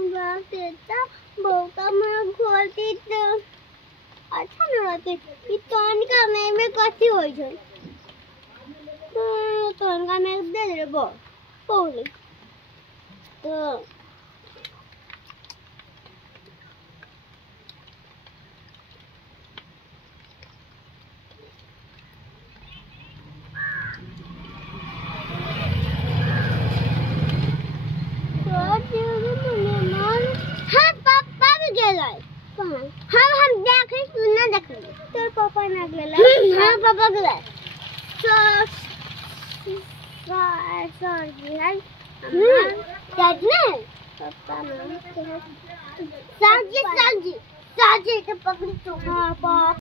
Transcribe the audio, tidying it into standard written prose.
बेटा बहुता मला खोलती तो अच्छा न रहते ई तनिका में कथी होई छै तो तनिका में दे दे बो पौले तो हाँ पापा भी गेलै हम देखे सुनना देखे तोर पापा ना गेलै हाँ पापा गेलै सॉरी है दादी ने पापा ना साजी के पकड़ी तो हाँ पापा